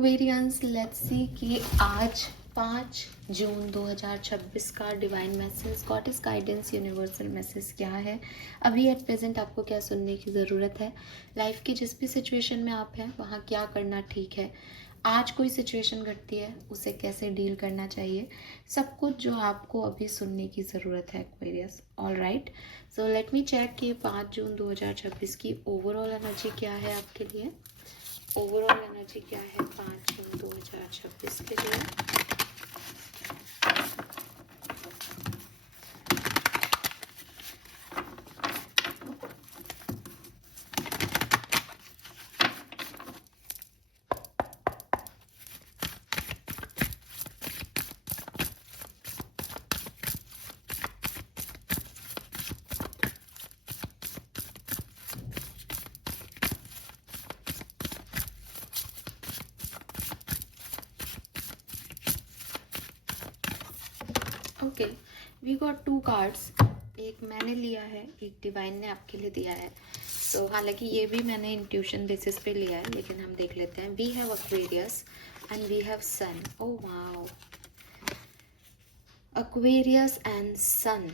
Aquarians, let's see कि आज 5 जून 2026 का divine message, goddess guidance, universal message क्या है। अभी एट प्रेजेंट आपको क्या सुनने की ज़रूरत है, लाइफ की जिस भी सिचुएशन में आप हैं वहाँ क्या करना ठीक है, आज कोई सिचुएशन घटती है उसे कैसे डील करना चाहिए, सब कुछ जो आपको अभी सुनने की ज़रूरत है Aquarius. All right, so let me check कि 5 जून 2026 की ओवरऑल एनर्जी क्या है आपके लिए। ओवरऑल एनर्जी क्या है 5 जून 2026 के लिए। ओके, वी गॉट 2 कार्ड्स, एक मैंने लिया है, एक डिवाइन ने आपके लिए दिया है। सो हालांकि ये भी मैंने इंट्यूशन बेसिस पे लिया है, लेकिन हम देख लेते हैं। We have Aquarius and we have sun. Oh wow, Aquarius and sun.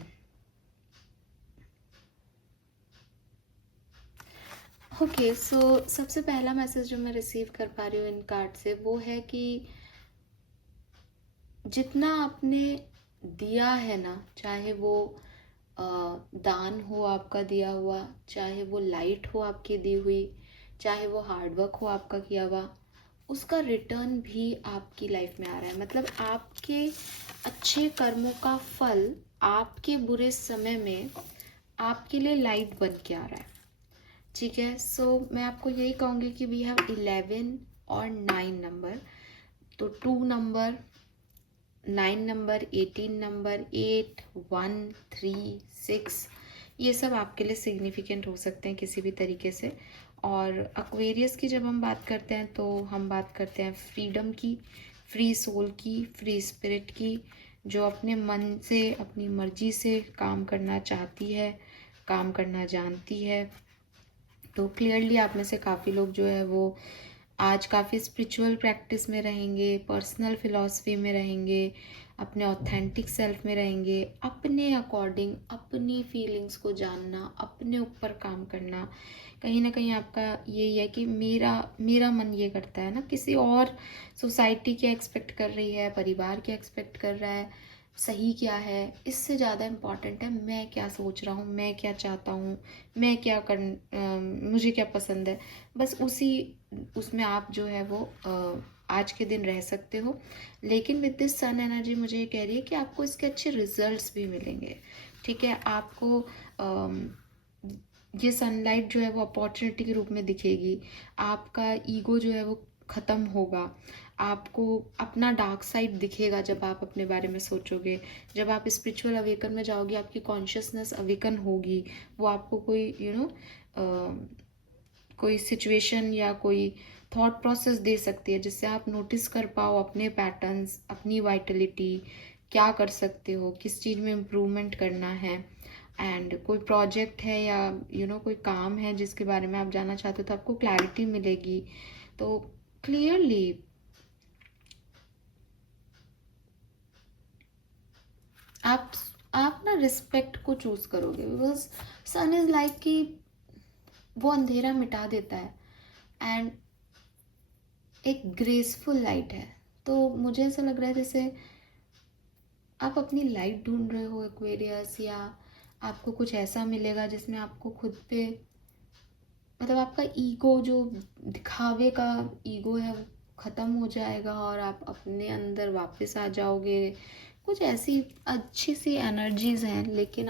Okay, so सबसे पहला मैसेज जो मैं रिसीव कर पा रही हूँ इन कार्ड से वो है कि जितना आपने दिया है ना, चाहे वो दान हो आपका दिया हुआ, चाहे वो लाइट हो आपकी दी हुई, चाहे वो हार्डवर्क हो आपका किया हुआ, उसका रिटर्न भी आपकी लाइफ में आ रहा है। मतलब आपके अच्छे कर्मों का फल आपके बुरे समय में आपके लिए लाइट बन के आ रहा है। ठीक है, सो मैं आपको यही कहूँगी कि वी हैव 11 और 9 नंबर। तो 2 नंबर, 9 नंबर, 18 नंबर, 8, 1, 3, 6, ये सब आपके लिए सिग्निफिकेंट हो सकते हैं किसी भी तरीके से। और एक्वेरियस की जब हम बात करते हैं तो हम बात करते हैं फ्रीडम की, फ्री सोल की, फ्री स्पिरिट की, जो अपने मन से अपनी मर्जी से काम करना चाहती है, काम करना जानती है। तो क्लियरली आप में से काफ़ी लोग जो है वो आज काफ़ी स्पिरिचुअल प्रैक्टिस में रहेंगे, पर्सनल फिलॉसफी में रहेंगे, अपने ऑथेंटिक सेल्फ में रहेंगे, अपने अकॉर्डिंग अपनी फीलिंग्स को जानना, अपने ऊपर काम करना। कहीं ना कहीं आपका यही है कि मेरा मेरा मन ये करता है ना, किसी और सोसाइटी क्या एक्सपेक्ट कर रही है, परिवार क्या एक्सपेक्ट कर रहा है, सही क्या है, इससे ज़्यादा इम्पॉर्टेंट है मैं क्या सोच रहा हूँ, मैं क्या चाहता हूँ, मैं क्या मुझे क्या पसंद है। बस उसमें आप जो है वो आज के दिन रह सकते हो। लेकिन विद दिस सन एनर्जी मुझे ये कह रही है कि आपको इसके अच्छे रिजल्ट्स भी मिलेंगे। ठीक है, आपको ये सनलाइट जो है वो अपॉर्चुनिटी के रूप में दिखेगी। आपका ईगो जो है वो ख़त्म होगा, आपको अपना डार्क साइड दिखेगा जब आप अपने बारे में सोचोगे। जब आप स्पिरिचुअल अवेकन में जाओगे, आपकी कॉन्शियसनेस अवेकन होगी, वो आपको कोई कोई सिचुएशन या कोई थॉट प्रोसेस दे सकती है जिससे आप नोटिस कर पाओ अपने पैटर्न्स, अपनी वाइटलिटी, क्या कर सकते हो, किस चीज़ में इम्प्रूवमेंट करना है। एंड कोई प्रोजेक्ट है या कोई काम है जिसके बारे में आप जानना चाहते हो तो आपको क्लैरिटी मिलेगी। तो क्लियरली आप ना रिस्पेक्ट को चूज करोगे, बिकॉज सन इज लाइक कि वो अंधेरा मिटा देता है एंड एक ग्रेसफुल लाइट है। तो मुझे ऐसा लग रहा है जैसे आप अपनी लाइट ढूंढ रहे हो एक्वेरियस, या आपको कुछ ऐसा मिलेगा जिसमें आपको खुद पे, मतलब आपका ईगो, जो दिखावे का ईगो है, वो ख़त्म हो जाएगा और आप अपने अंदर वापस आ जाओगे। कुछ ऐसी अच्छी सी एनर्जीज हैं, लेकिन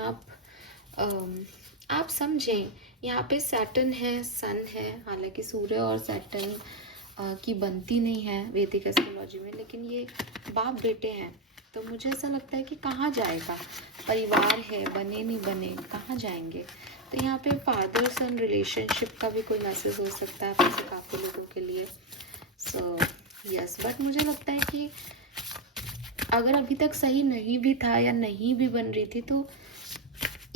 आप समझें, यहाँ पे सैटर्न है, सन है। हालांकि सूर्य और सैटर्न की बनती नहीं है वैदिक एस्ट्रोलॉजी में, लेकिन ये बाप बेटे हैं। तो मुझे ऐसा लगता है कि कहाँ जाएगा, परिवार है, बने नहीं बने, कहाँ जाएंगे। तो यहाँ पे फादर सन रिलेशनशिप का भी कोई मैसेज हो सकता है आप में से काफ़ी लोगों के लिए। सो यस, बट मुझे लगता है कि अगर अभी तक सही नहीं भी था या नहीं भी बन रही थी तो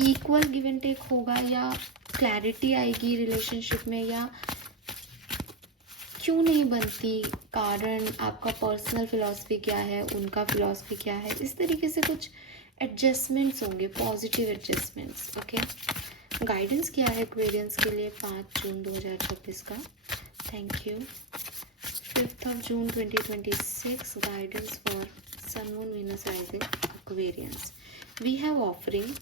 इक्वल गिव एंड टेक होगा, या क्लैरिटी आएगी रिलेशनशिप में, या क्यों नहीं बनती, कारण, आपका पर्सनल फिलॉसफी क्या है, उनका फिलॉसफी क्या है, इस तरीके से कुछ एडजस्टमेंट्स होंगे, पॉजिटिव एडजस्टमेंट्स। ओके, गाइडेंस क्या है एक्वेरियंस के लिए 5 जून 2026 का? Thank you. 5th of June 2026, guidance for Sun, Moon, Venus rising Aquarians. We have offering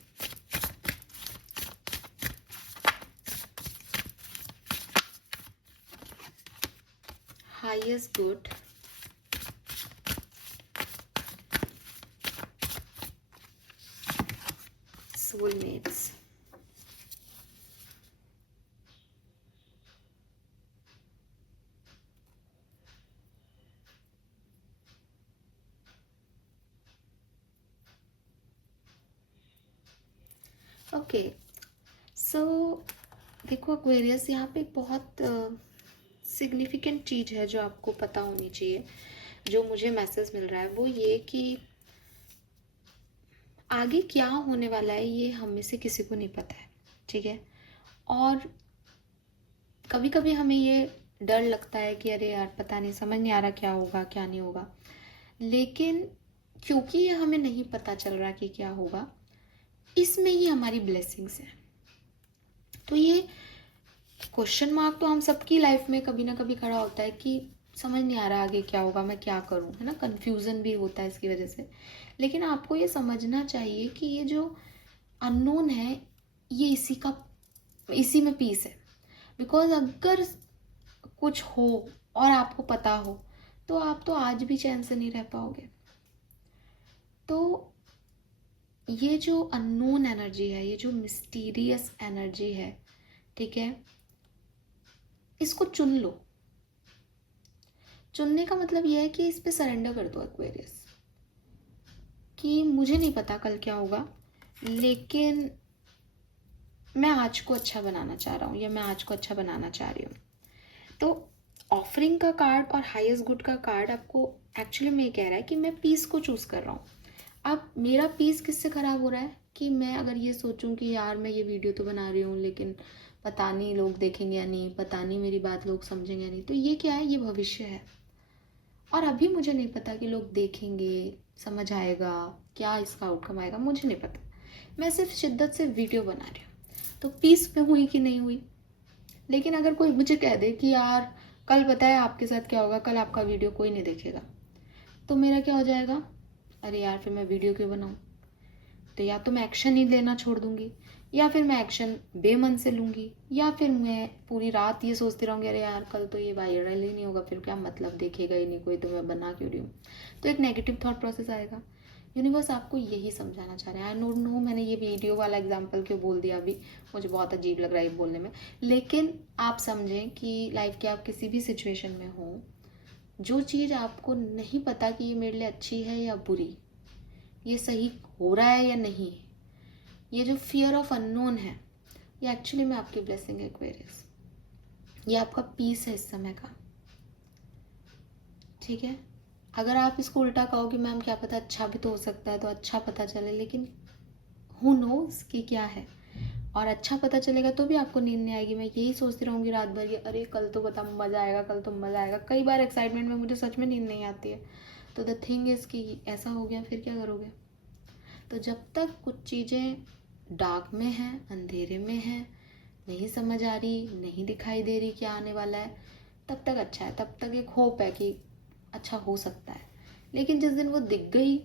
highest good, soulmates. Okay, so देखो एक्वेरियस, यहाँ पे एक बहुत सिग्निफिकेंट चीज़ है जो आपको पता होनी चाहिए, जो मुझे मैसेज मिल रहा है, वो ये कि आगे क्या होने वाला है ये हम में से किसी को नहीं पता है, ठीक है। और कभी कभी हमें ये डर लगता है कि अरे यार पता नहीं, समझ नहीं आ रहा क्या होगा क्या नहीं होगा, लेकिन क्योंकि ये हमें नहीं पता चल रहा कि क्या होगा, इसमें ही हमारी ब्लेसिंग्स है। तो ये क्वेश्चन मार्क तो हम सबकी लाइफ में कभी ना कभी खड़ा होता है कि समझ नहीं आ रहा आगे क्या होगा, मैं क्या करूं, है ना, कंफ्यूजन भी होता है इसकी वजह से। लेकिन आपको ये समझना चाहिए कि ये जो अननोन है ये इसी में पीस है। बिकॉज अगर कुछ हो और आपको पता हो तो आप तो आज भी चैन से नहीं रह पाओगे। तो ये जो अननोन एनर्जी है, ये जो मिस्टीरियस एनर्जी है, ठीक है, इसको चुन लो। चुनने का मतलब यह है कि इस पे सरेंडर कर दो एक्वेरियस, कि मुझे नहीं पता कल क्या होगा, लेकिन मैं आज को अच्छा बनाना चाह रहा हूँ या मैं आज को अच्छा बनाना चाह रही हूँ। तो ऑफरिंग का कार्ड और हाईएस्ट गुड का कार्ड आपको एक्चुअली में कह रहा है कि मैं पीस को चूज कर रहा हूँ। अब मेरा पीस किससे खराब हो रहा है कि मैं अगर ये सोचूं कि यार मैं ये वीडियो तो बना रही हूँ लेकिन पता नहीं लोग देखेंगे या नहीं, पता नहीं मेरी बात लोग समझेंगे या नहीं, तो ये क्या है, ये भविष्य है। और अभी मुझे नहीं पता कि लोग देखेंगे, समझ आएगा, क्या इसका आउटकम आएगा, मुझे नहीं पता। मैं सिर्फ शिद्दत से वीडियो बना रही हूँ, तो पीस में हुई कि नहीं हुई। लेकिन अगर कोई मुझे कह दे कि यार कल पता है आपके साथ क्या होगा, कल आपका वीडियो कोई नहीं देखेगा, तो मेरा क्या हो जाएगा, अरे यार फिर मैं वीडियो क्यों बनाऊँ। तो या तो मैं एक्शन ही लेना छोड़ दूंगी, या फिर मैं एक्शन बेमन से लूंगी, या फिर मैं पूरी रात ये सोचती रहूंगी अरे यार कल तो ये वायरल ही नहीं होगा, फिर क्या मतलब, देखेगा ही नहीं कोई, तो मैं बना क्यों रही हूँ। तो एक नेगेटिव थॉट प्रोसेस आएगा। यूनिवर्स आपको यही समझाना चाह रहे हैं। आई डोंट नो मैंने ये वीडियो वाला एग्जाम्पल क्यों बोल दिया अभी, मुझे बहुत अजीब लग रहा है ये बोलने में, लेकिन आप समझें कि लाइफ के आप किसी भी सिचुएशन में हो, जो चीज़ आपको नहीं पता कि ये मेरे लिए अच्छी है या बुरी, ये सही हो रहा है या नहीं, ये जो फियर ऑफ अननोन है, ये एक्चुअली में आपकी ब्लेसिंग है एक्वेरियस। ये आपका पीस है इस समय का, ठीक है। अगर आप इसको उल्टा कहो कि मैम क्या पता अच्छा भी तो हो सकता है, तो अच्छा पता चले, लेकिन हु नोज कि क्या है। और अच्छा पता चलेगा तो भी आपको नींद नहीं आएगी। मैं यही सोचती रहूँगी रात भर, ये अरे कल तो बता मज़ा आएगा, कल तो मज़ा आएगा। कई बार एक्साइटमेंट में मुझे सच में नींद नहीं आती है। तो द थिंग इज़ कि ऐसा हो गया, फिर क्या करोगे। तो जब तक कुछ चीज़ें डार्क में हैं, अंधेरे में हैं, नहीं समझ आ रही, नहीं दिखाई दे रही क्या आने वाला है, तब तक अच्छा है, तब तक एक होप है कि अच्छा हो सकता है। लेकिन जिस दिन वो दिख गई,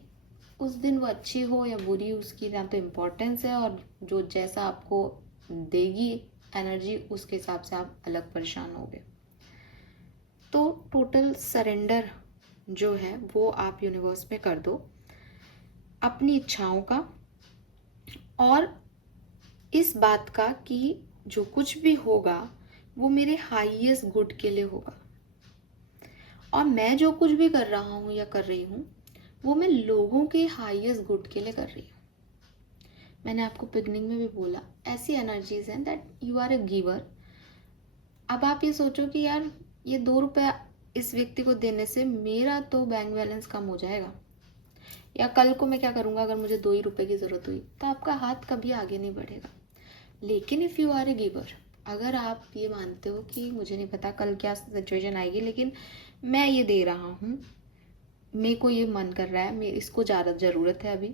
उस दिन वो अच्छी हो या बुरी, उसकी ना तो इम्पोर्टेंस है, और जो जैसा आपको देगी एनर्जी उसके हिसाब से आप अलग परेशान होगे। तो टोटल सरेंडर जो है वो आप यूनिवर्स में कर दो, अपनी इच्छाओं का, और इस बात का कि जो कुछ भी होगा वो मेरे हाईएस्ट गुड के लिए होगा, और मैं जो कुछ भी कर रहा हूँ या कर रही हूँ वो मैं लोगों के हाईएस्ट गुड के लिए कर रही हूँ। मैंने आपको बिगनिंग में भी बोला, ऐसी एनर्जीज हैं that you are a giver. अब आप ये सोचो कि यार ये 2 रुपया इस व्यक्ति को देने से मेरा तो बैंक बैलेंस कम हो जाएगा, या कल को मैं क्या करूँगा अगर मुझे 2 ही रुपए की ज़रूरत हुई, तो आपका हाथ कभी आगे नहीं बढ़ेगा। लेकिन if you are a giver, अगर आप ये मानते हो कि मुझे नहीं पता कल क्या सिचुएशन आएगी, लेकिन मैं ये दे रहा हूँ, मेरे को ये मन कर रहा है, मैं इसको ज़्यादा ज़रूरत है अभी,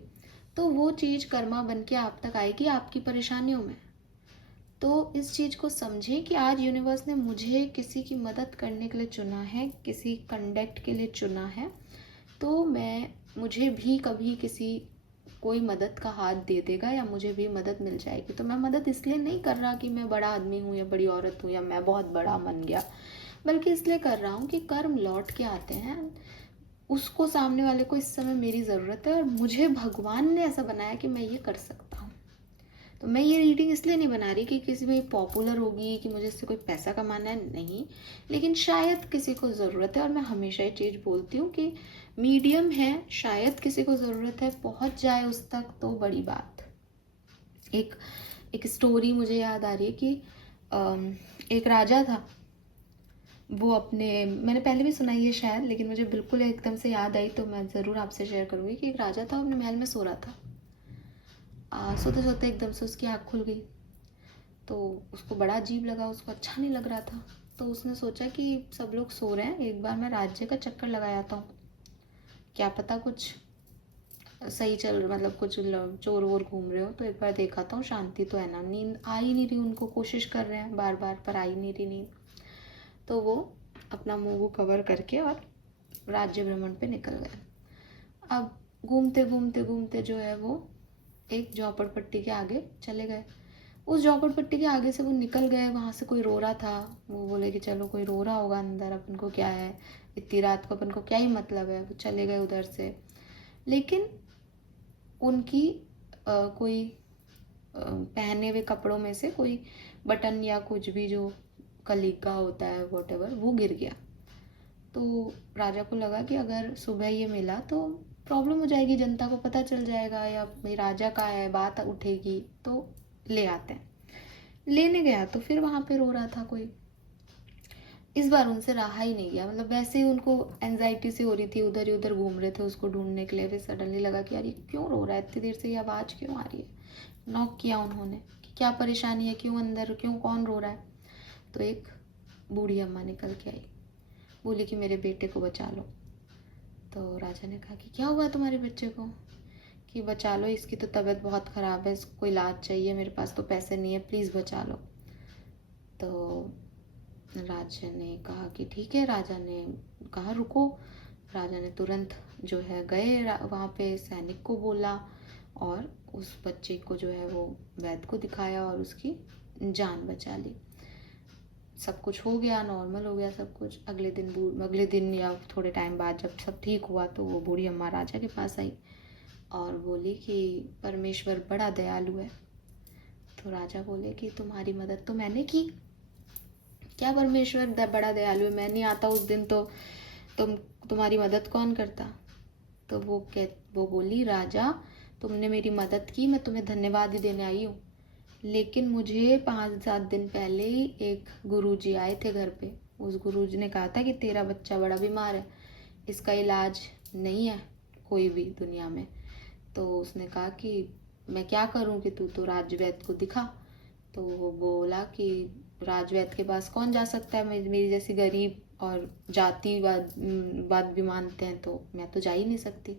तो वो चीज़ कर्मा बन के आप तक आएगी आपकी परेशानियों में। तो इस चीज़ को समझें कि आज यूनिवर्स ने मुझे किसी की मदद करने के लिए चुना है, किसी कंडक्ट के लिए चुना है, तो मुझे भी कभी किसी कोई मदद का हाथ दे देगा या मुझे भी मदद मिल जाएगी। तो मैं मदद इसलिए नहीं कर रहा कि मैं बड़ा आदमी हूँ या बड़ी औरत हूँ या मैं बहुत बड़ा बन गया, बल्कि इसलिए कर रहा हूँ कि कर्म लौट के आते हैं। उसको सामने वाले को इस समय मेरी ज़रूरत है और मुझे भगवान ने ऐसा बनाया कि मैं ये कर सकता हूँ। तो मैं ये रीडिंग इसलिए नहीं बना रही कि किसी में पॉपुलर होगी, कि मुझे इससे कोई पैसा कमाना है, नहीं, लेकिन शायद किसी को ज़रूरत है। और मैं हमेशा ये चीज़ बोलती हूँ कि मीडियम है, शायद किसी को ज़रूरत है, पहुँच जाए उस तक तो बड़ी बात। एक एक स्टोरी मुझे याद आ रही है कि एक राजा था, वो मैंने पहले भी सुनाई है शायद, लेकिन मुझे बिल्कुल एकदम से याद आई तो मैं ज़रूर आपसे शेयर करूँगी कि एक राजा था, अपने महल में सो रहा था। सोते सोते एकदम से उसकी आँख खुल गई। तो उसको बड़ा अजीब लगा, उसको अच्छा नहीं लग रहा था। तो उसने सोचा कि सब लोग सो रहे हैं, एक बार मैं राज्य का चक्कर लगा आता हूँ, क्या पता कुछ सही चल, मतलब कुछ चोर वोर घूम रहे हो, तो एक बार देखाता हूँ, शांति तो है ना। नींद आ ही नहीं रही उनको, कोशिश कर रहे हैं बार बार पर आ ही नहीं रही नींद। तो वो अपना मुंह कवर करके और राज्य भ्रमण पे निकल गए। अब घूमते घूमते घूमते जो है वो एक झोपड़पट्टी के आगे चले गए। उस झोपड़पट्टी के आगे से वो निकल गए, वहाँ से कोई रो रहा था। वो बोले कि चलो कोई रो रहा होगा अंदर, अपन को क्या है, इतनी रात को अपन को क्या ही मतलब है। वो चले गए उधर से। लेकिन उनकी कोई पहने हुए कपड़ों में से कोई बटन या कुछ भी जो कलीग का होता है वॉटेवर, वो गिर गया। तो राजा को लगा कि अगर सुबह ये मिला तो प्रॉब्लम हो जाएगी, जनता को पता चल जाएगा या भाई राजा का है, बात उठेगी, तो ले आते हैं। लेने गया तो फिर वहाँ पे रो रहा था कोई। इस बार उनसे रहा ही नहीं गया, मतलब वैसे ही उनको एंजाइटी सी हो रही थी, उधर ही उधर घूम रहे थे उसको ढूंढने के लिए। फिर सडनली लगा कि यार ये क्यों रो रहा है, इतनी देर से ये आवाज़ क्यों आ रही है। नॉक किया उन्होंने कि क्या परेशानी है, क्यों अंदर, क्यों, कौन रो रहा है। तो एक बूढ़ी अम्मा निकल के आई, बोली कि मेरे बेटे को बचा लो। तो राजा ने कहा कि क्या हुआ तुम्हारे बच्चे को, कि बचा लो, इसकी तो तबीयत बहुत ख़राब है, इसको इलाज चाहिए, मेरे पास तो पैसे नहीं है, प्लीज़ बचा लो। तो राजा ने कहा कि ठीक है। राजा ने कहा रुको। राजा ने तुरंत जो है गए वहाँ पे, सैनिक को बोला और उस बच्चे को जो है वो वैद्य को दिखाया और उसकी जान बचा ली। सब कुछ हो गया, नॉर्मल हो गया सब कुछ। अगले दिन या थोड़े टाइम बाद जब सब ठीक हुआ तो वो बूढ़ी अम्मा राजा के पास आई और बोली कि परमेश्वर बड़ा दयालु है। तो राजा बोले कि तुम्हारी मदद तो मैंने की, क्या परमेश्वर बड़ा दयालु है, मैं नहीं आता उस दिन तो तुम्हारी मदद कौन करता। तो वो बोली राजा तुमने मेरी मदद की, मैं तुम्हें धन्यवाद ही देने आई हूँ, लेकिन मुझे 5-7 दिन पहले ही एक गुरुजी आए थे घर पे। उस गुरुजी ने कहा था कि तेरा बच्चा बड़ा बीमार है, इसका इलाज नहीं है कोई भी दुनिया में। तो उसने कहा कि मैं क्या करूं, कि तू तो राजवैद्य को दिखा। तो वो बोला कि राजवैद्य के पास कौन जा सकता है, मेरी जैसी गरीब और जातिवाद बात भी मानते हैं, तो मैं तो जा ही नहीं सकती।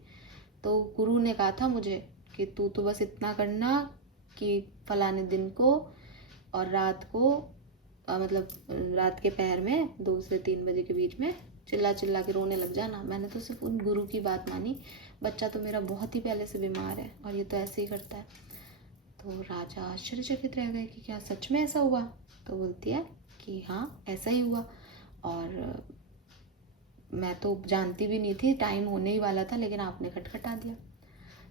तो गुरु ने कहा था मुझे कि तू तो बस इतना करना कि फलाने दिन को और रात को मतलब रात के पहर में 2 से 3 बजे के बीच में चिल्ला चिल्ला के रोने लग जाना। मैंने तो सिर्फ उन गुरु की बात मानी, बच्चा तो मेरा बहुत ही पहले से बीमार है और ये तो ऐसे ही करता है। तो राजा आश्चर्यचकित रह गए कि क्या सच में ऐसा हुआ। तो बोलती है कि हाँ ऐसा ही हुआ, और मैं तो जानती भी नहीं थी, टाइम होने ही वाला था, लेकिन आपने खटखटा दिया।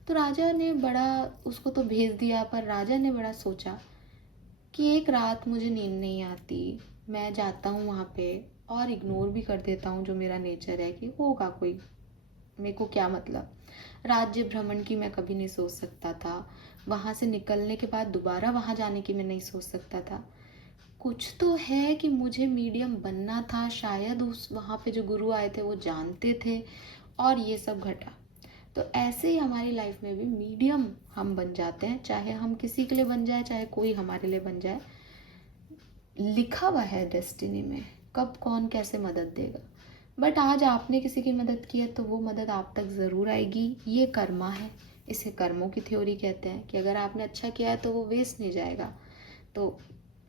तो राजा ने बड़ा, उसको तो भेज दिया, पर राजा ने बड़ा सोचा कि एक रात मुझे नींद नहीं आती, मैं जाता हूँ वहाँ पे और इग्नोर भी कर देता हूँ जो मेरा नेचर है कि होगा कोई, मेरे को क्या मतलब। राज्य भ्रमण की मैं कभी नहीं सोच सकता था, वहाँ से निकलने के बाद दोबारा वहाँ जाने की मैं नहीं सोच सकता था। कुछ तो है कि मुझे मीडियम बनना था, शायद उस वहाँ पे जो गुरु आए थे वो जानते थे और ये सब घटा। तो ऐसे ही हमारी लाइफ में भी मीडियम हम बन जाते हैं, चाहे हम किसी के लिए बन जाए, चाहे कोई हमारे लिए बन जाए। लिखा हुआ है डेस्टिनी में, कब कौन कैसे मदद देगा। बट आज आपने किसी की मदद की है तो वो मदद आप तक ज़रूर आएगी। ये कर्मा है, इसे कर्मों की थ्योरी कहते हैं कि अगर आपने अच्छा किया है तो वो वेस्ट नहीं जाएगा। तो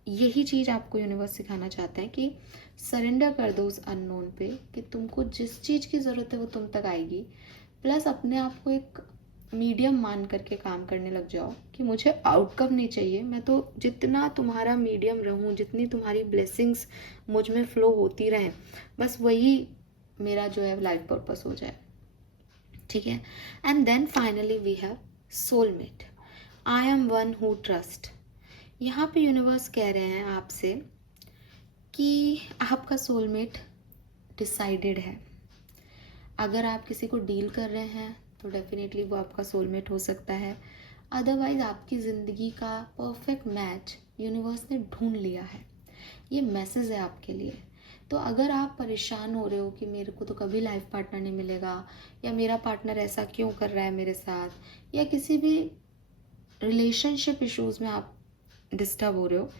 यही चीज़ आपको यूनिवर्स सिखाना चाहता है कि सरेंडर कर दो उस अननोन पे, कि तुमको जिस चीज़ की ज़रूरत है वो तुम तक आएगी। प्लस अपने आप को एक मीडियम मान करके काम करने लग जाओ कि मुझे आउटकम नहीं चाहिए, मैं तो जितना तुम्हारा मीडियम रहूं, जितनी तुम्हारी ब्लेसिंग्स मुझ में फ्लो होती रहें, बस वही मेरा जो है लाइफ पर्पस हो जाए। ठीक है। And then finally we have soulmate. I am one who trust. यहाँ पे यूनिवर्स कह रहे हैं आपसे कि आपका सोलमेट डिसाइडेड है। अगर आप किसी को डील कर रहे हैं तो डेफिनेटली वो आपका सोलमेट हो सकता है। अदरवाइज आपकी ज़िंदगी का परफेक्ट मैच यूनिवर्स ने ढूंढ लिया है। ये मैसेज है आपके लिए। तो अगर आप परेशान हो रहे हो कि मेरे को तो कभी लाइफ पार्टनर नहीं मिलेगा, या मेरा पार्टनर ऐसा क्यों कर रहा है मेरे साथ, या किसी भी रिलेशनशिप इश्यूज़ में आप डिस्टर्ब हो रहे हो,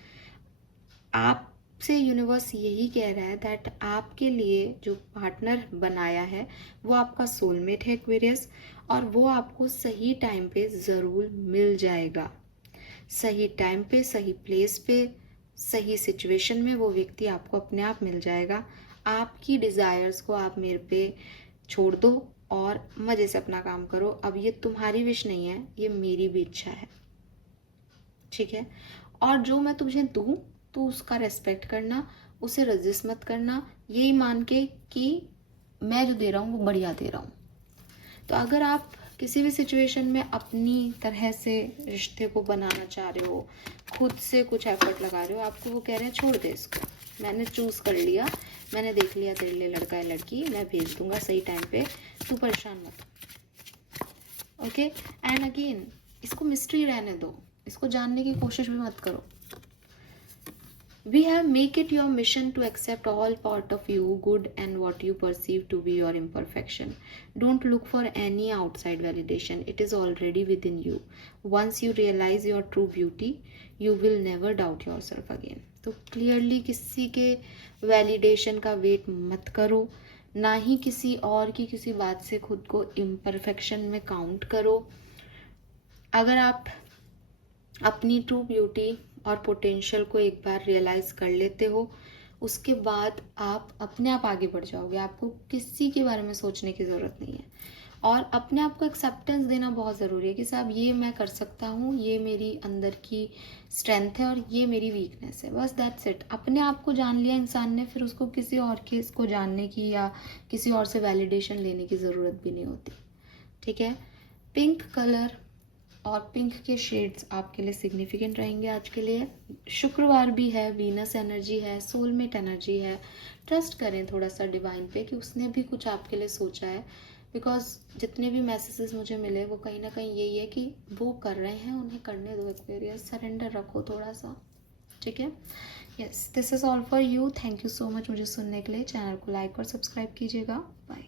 आपसे यूनिवर्स यही कह रहा है दैट आपके लिए जो पार्टनर बनाया है वो आपका सोलमेट है एक्वेरियस, और वो आपको सही टाइम पे ज़रूर मिल जाएगा। सही टाइम पे, सही प्लेस पे, सही सिचुएशन में वो व्यक्ति आपको अपने आप मिल जाएगा। आपकी डिज़ायर्स को आप मेरे पे छोड़ दो और मज़े से अपना काम करो। अब ये तुम्हारी विश नहीं है, ये मेरी भी इच्छा है। ठीक है। और जो मैं तुझे दूँ तो उसका रेस्पेक्ट करना, उसे रजिस्ट मत करना, यही मान के कि मैं जो दे रहा हूँ वो बढ़िया दे रहा हूँ। तो अगर आप किसी भी सिचुएशन में अपनी तरह से रिश्ते को बनाना चाह रहे हो, खुद से कुछ एफर्ट लगा रहे हो, आपको वो कह रहे हैं छोड़ दे इसको, मैंने चूज़ कर लिया, मैंने देख लिया तेरे लिए लड़का है लड़की, मैं भेज दूंगा सही टाइम पे, तू परेशान मत। ओके। एंड अगेन इसको मिस्ट्री रहने दो, इसको जानने की कोशिश भी मत करो। We have make it your mission to accept all part of you, good and what you perceive to be your imperfection. Don't look for any outside validation. It is already within you. Once you realize your true beauty, you will never doubt yourself again. तो clearly किसी के validation का wait मत करो, ना ही किसी और की किसी बात से खुद को imperfection में काउंट करो। अगर आप अपनी ट्रू ब्यूटी और पोटेंशियल को एक बार रियलाइज़ कर लेते हो, उसके बाद आप अपने आप आगे बढ़ जाओगे। आपको किसी के बारे में सोचने की ज़रूरत नहीं है। और अपने आप को एक्सेप्टेंस देना बहुत ज़रूरी है कि साहब ये मैं कर सकता हूँ, ये मेरी अंदर की स्ट्रेंथ है और ये मेरी वीकनेस है, बस दैट्स इट। अपने आप को जान लिया इंसान ने, फिर उसको किसी और के इसको जानने की या किसी और से वैलिडेशन लेने की ज़रूरत भी नहीं होती। ठीक है। पिंक कलर और पिंक के शेड्स आपके लिए सिग्निफिकेंट रहेंगे आज के लिए। शुक्रवार भी है, वीनस एनर्जी है, सोलमेट एनर्जी है। ट्रस्ट करें थोड़ा सा डिवाइन पे कि उसने भी कुछ आपके लिए सोचा है। बिकॉज जितने भी मैसेजेस मुझे मिले वो कहीं ना कहीं यही है कि वो कर रहे हैं, उन्हें करने दो एक्वेरियस, सरेंडर रखो थोड़ा सा। ठीक है। Yes, this is all for you. Thank you so much मुझे सुनने के लिए। चैनल को लाइक और सब्सक्राइब कीजिएगा। बाय।